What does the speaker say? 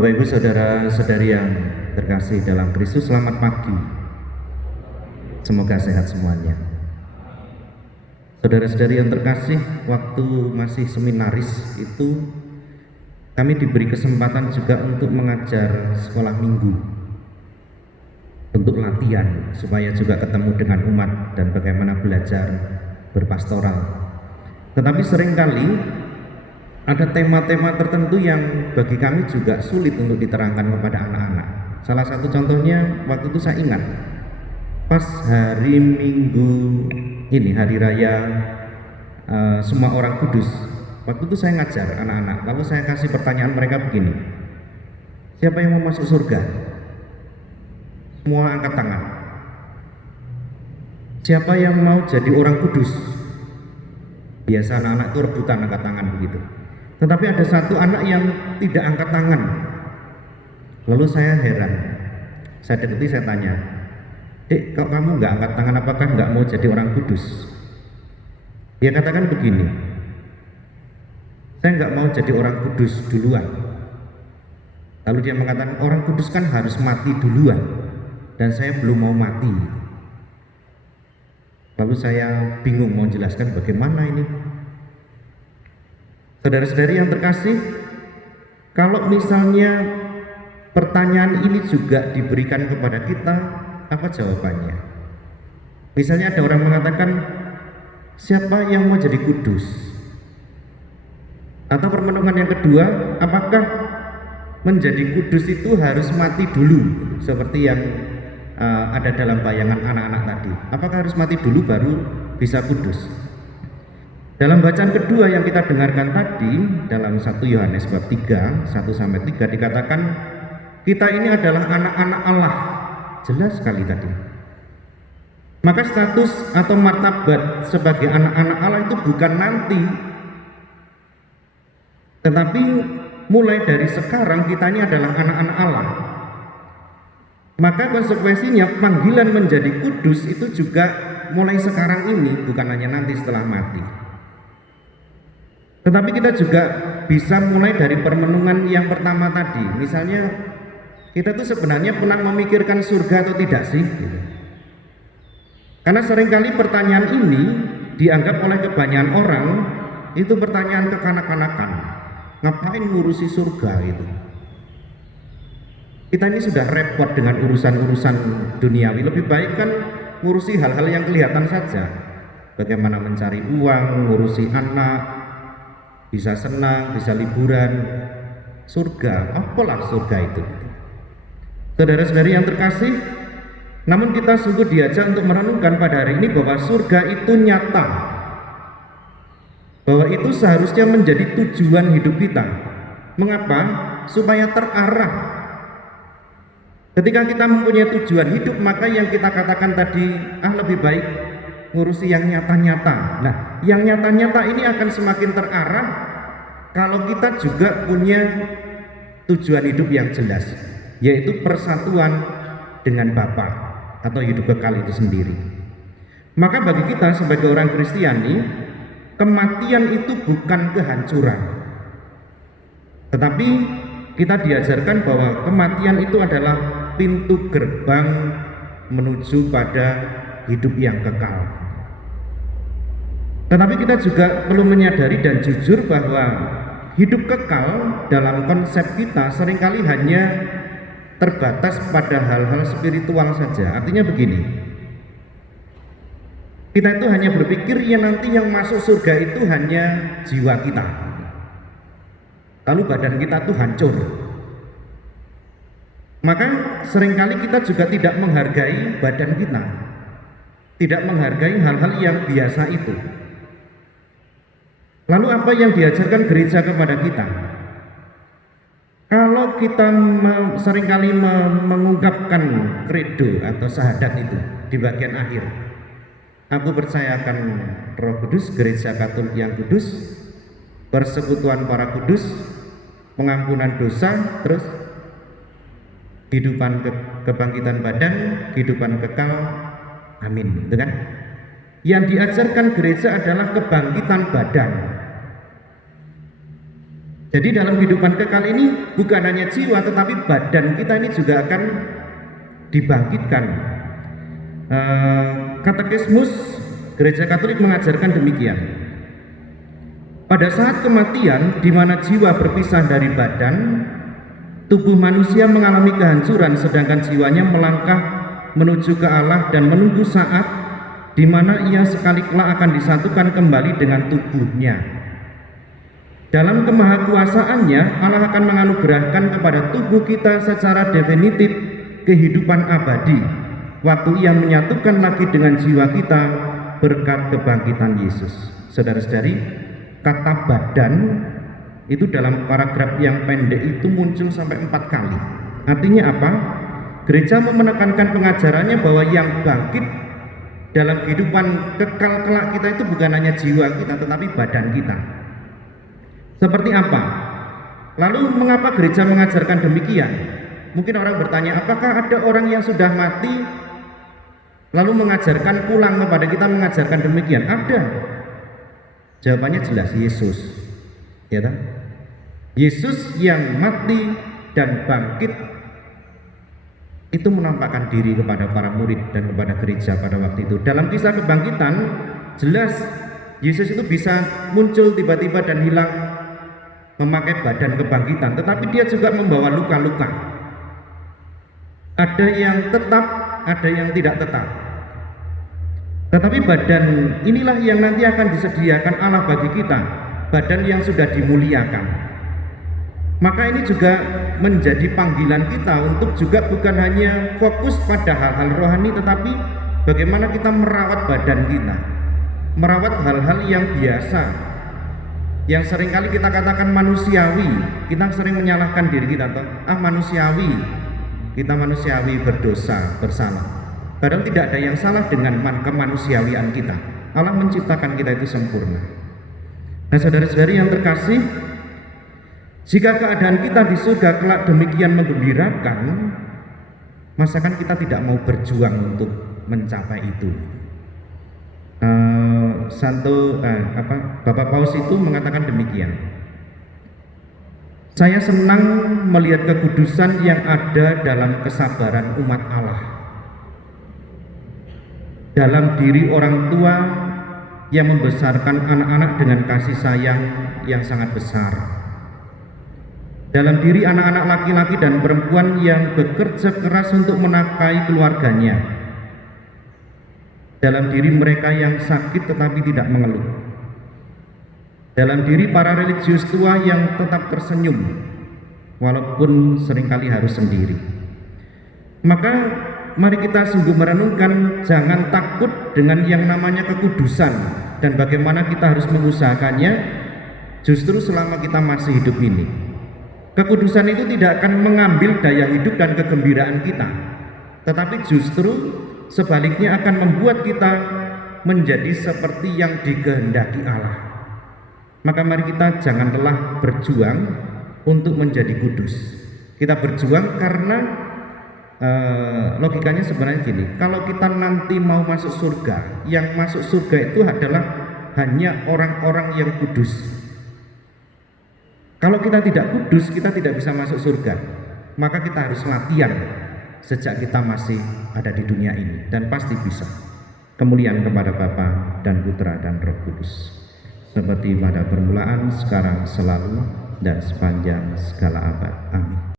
Bapak Ibu saudara-saudari yang terkasih dalam Kristus, selamat pagi. Semoga sehat semuanya. Saudara-saudari yang terkasih, waktu masih seminaris itu kami diberi kesempatan juga untuk mengajar sekolah minggu, untuk latihan supaya juga ketemu dengan umat dan bagaimana belajar berpastoral. Tetapi seringkali ada tema-tema tertentu yang bagi kami juga sulit untuk diterangkan kepada anak-anak. Salah satu contohnya, waktu itu saya ingat pas hari Minggu ini, hari raya semua orang kudus. Waktu itu saya ngajar anak-anak, lalu saya kasih pertanyaan mereka begini: siapa yang mau masuk surga? Semua angkat tangan. Siapa yang mau jadi orang kudus? Biasa anak-anak itu rebutan angkat tangan begitu. Tetapi ada satu anak yang tidak angkat tangan. Lalu saya heran. Saya deketi, saya tanya, "Dek, kok kamu nggak angkat tangan, apakah nggak mau jadi orang kudus?" Dia katakan begini, "Saya nggak mau jadi orang kudus duluan." Lalu dia mengatakan, orang kudus kan harus mati duluan, dan saya belum mau mati. Lalu saya bingung mau jelaskan bagaimana ini. Saudara-saudari yang terkasih, kalau misalnya pertanyaan ini juga diberikan kepada kita, apa jawabannya? Misalnya ada orang mengatakan, siapa yang mau jadi kudus? Atau permenungan yang kedua, apakah menjadi kudus itu harus mati dulu? Seperti yang ada dalam bayangan anak-anak tadi. Apakah harus mati dulu baru bisa kudus? Dalam bacaan kedua yang kita dengarkan tadi, dalam 1 Yohanes bab 3, 1-3 dikatakan, kita ini adalah anak-anak Allah. Jelas sekali tadi. Maka status atau martabat sebagai anak-anak Allah itu bukan nanti, tetapi mulai dari sekarang kita ini adalah anak-anak Allah. Maka konsekuensinya panggilan menjadi kudus itu juga mulai sekarang ini, bukan hanya nanti setelah mati. Tetapi kita juga bisa mulai dari permenungan yang pertama tadi. Misalnya, kita tuh sebenarnya pernah memikirkan surga atau tidak sih? Karena seringkali pertanyaan ini dianggap oleh kebanyakan orang itu pertanyaan kekanak-kanakan. Ngapain ngurusi surga itu? Kita ini sudah repot dengan urusan-urusan duniawi. Lebih baik kan ngurusi hal-hal yang kelihatan saja. Bagaimana mencari uang, ngurusi anak, bisa senang, bisa liburan. Surga, apalah surga itu? Saudara-saudari yang terkasih, namun kita sungguh diajak untuk merenungkan pada hari ini bahwa surga itu nyata, bahwa itu seharusnya menjadi tujuan hidup kita. Mengapa? Supaya terarah. Ketika kita mempunyai tujuan hidup, maka yang kita katakan tadi, lebih baik ngurusi yang nyata-nyata. Nah, yang nyata-nyata ini akan semakin terarah kalau kita juga punya tujuan hidup yang jelas, yaitu persatuan dengan Bapa atau hidup kekal itu sendiri. Maka bagi kita sebagai orang Kristiani, kematian itu bukan kehancuran, tetapi kita diajarkan bahwa kematian itu adalah pintu gerbang menuju pada hidup yang kekal. Tetapi kita juga perlu menyadari dan jujur bahwa hidup kekal dalam konsep kita seringkali hanya terbatas pada hal-hal spiritual saja. Artinya begini, kita itu hanya berpikir ya nanti yang masuk surga itu hanya jiwa kita, lalu badan kita tuh hancur. Maka seringkali kita juga tidak menghargai badan kita, tidak menghargai hal-hal yang biasa itu. Lalu apa yang diajarkan gereja kepada kita? Kalau kita seringkali mengungkapkan credo atau syahadat itu di bagian akhir, aku percaya akan Roh Kudus, Gereja Katolik yang kudus, persekutuan para kudus, pengampunan dosa, terus kehidupan kebangkitan badan, kehidupan kekal, amin, gitu kan? Yang diajarkan gereja adalah kebangkitan badan. Jadi dalam kehidupan kekal ini bukan hanya jiwa tetapi badan kita ini juga akan dibangkitkan. Katekismus Gereja Katolik mengajarkan demikian. Pada saat kematian di mana jiwa berpisah dari badan, tubuh manusia mengalami kehancuran sedangkan jiwanya melangkah menuju ke Allah dan menunggu saat di mana ia sekali kelak akan disatukan kembali dengan tubuhnya. Dalam kemahakuasaannya, Allah akan menganugerahkan kepada tubuh kita secara definitif kehidupan abadi waktu ia menyatukan lagi dengan jiwa kita berkat kebangkitan Yesus. Saudara-saudari, kata badan itu dalam paragraf yang pendek itu muncul sampai 4 kali. Artinya apa? Gereja menekankan pengajarannya bahwa yang bangkit dalam kehidupan kekal kelak kita itu bukan hanya jiwa kita tetapi badan kita. Seperti apa? Lalu mengapa gereja mengajarkan demikian? Mungkin orang bertanya, apakah ada orang yang sudah mati lalu mengajarkan pulang kepada kita mengajarkan demikian? Ada. Jawabannya jelas, Yesus. Ya kan? Yesus yang mati dan bangkit itu menampakkan diri kepada para murid dan kepada gereja pada waktu itu. Dalam kisah kebangkitan jelas Yesus itu bisa muncul tiba-tiba dan hilang memakai badan kebangkitan, tetapi dia juga membawa luka-luka. Ada yang tetap, ada yang tidak tetap. Tetapi badan inilah yang nanti akan disediakan Allah bagi kita, badan yang sudah dimuliakan. Maka ini juga menjadi panggilan kita untuk juga bukan hanya fokus pada hal-hal rohani, tetapi bagaimana kita merawat badan kita, merawat hal-hal yang biasa, yang seringkali kita katakan manusiawi. Kita sering menyalahkan diri kita, manusiawi, kita manusiawi, berdosa, bersalah. Padahal tidak ada yang salah dengan kemanusiawian kita. Allah menciptakan kita itu sempurna. Nah, saudara-saudari yang terkasih, jika keadaan kita di surga kelak demikian menggembirakan, masakan kita tidak mau berjuang untuk mencapai itu? Bapak Paus itu mengatakan demikian. Saya senang melihat kekudusan yang ada dalam kesabaran umat Allah, dalam diri orang tua yang membesarkan anak-anak dengan kasih sayang yang sangat besar, dalam diri anak-anak laki-laki dan perempuan yang bekerja keras untuk menafkahi keluarganya, dalam diri mereka yang sakit tetapi tidak mengeluh, dalam diri para religius tua yang tetap tersenyum walaupun seringkali harus sendiri. Maka mari kita sungguh merenungkan, jangan takut dengan yang namanya kekudusan dan bagaimana kita harus mengusahakannya justru selama kita masih hidup ini. Kekudusan itu tidak akan mengambil daya hidup dan kegembiraan kita, tetapi justru sebaliknya akan membuat kita menjadi seperti yang dikehendaki Allah. Maka mari kita jangan lelah berjuang untuk menjadi kudus. Kita berjuang karena logikanya sebenarnya gini, kalau kita nanti mau masuk surga, yang masuk surga itu adalah hanya orang-orang yang kudus. Kalau kita tidak kudus, kita tidak bisa masuk surga. Maka kita harus latihan sejak kita masih ada di dunia ini, dan pasti bisa. Kemuliaan kepada Bapa dan Putra dan Roh Kudus, seperti pada permulaan, sekarang, selalu, dan sepanjang segala abad. Amin.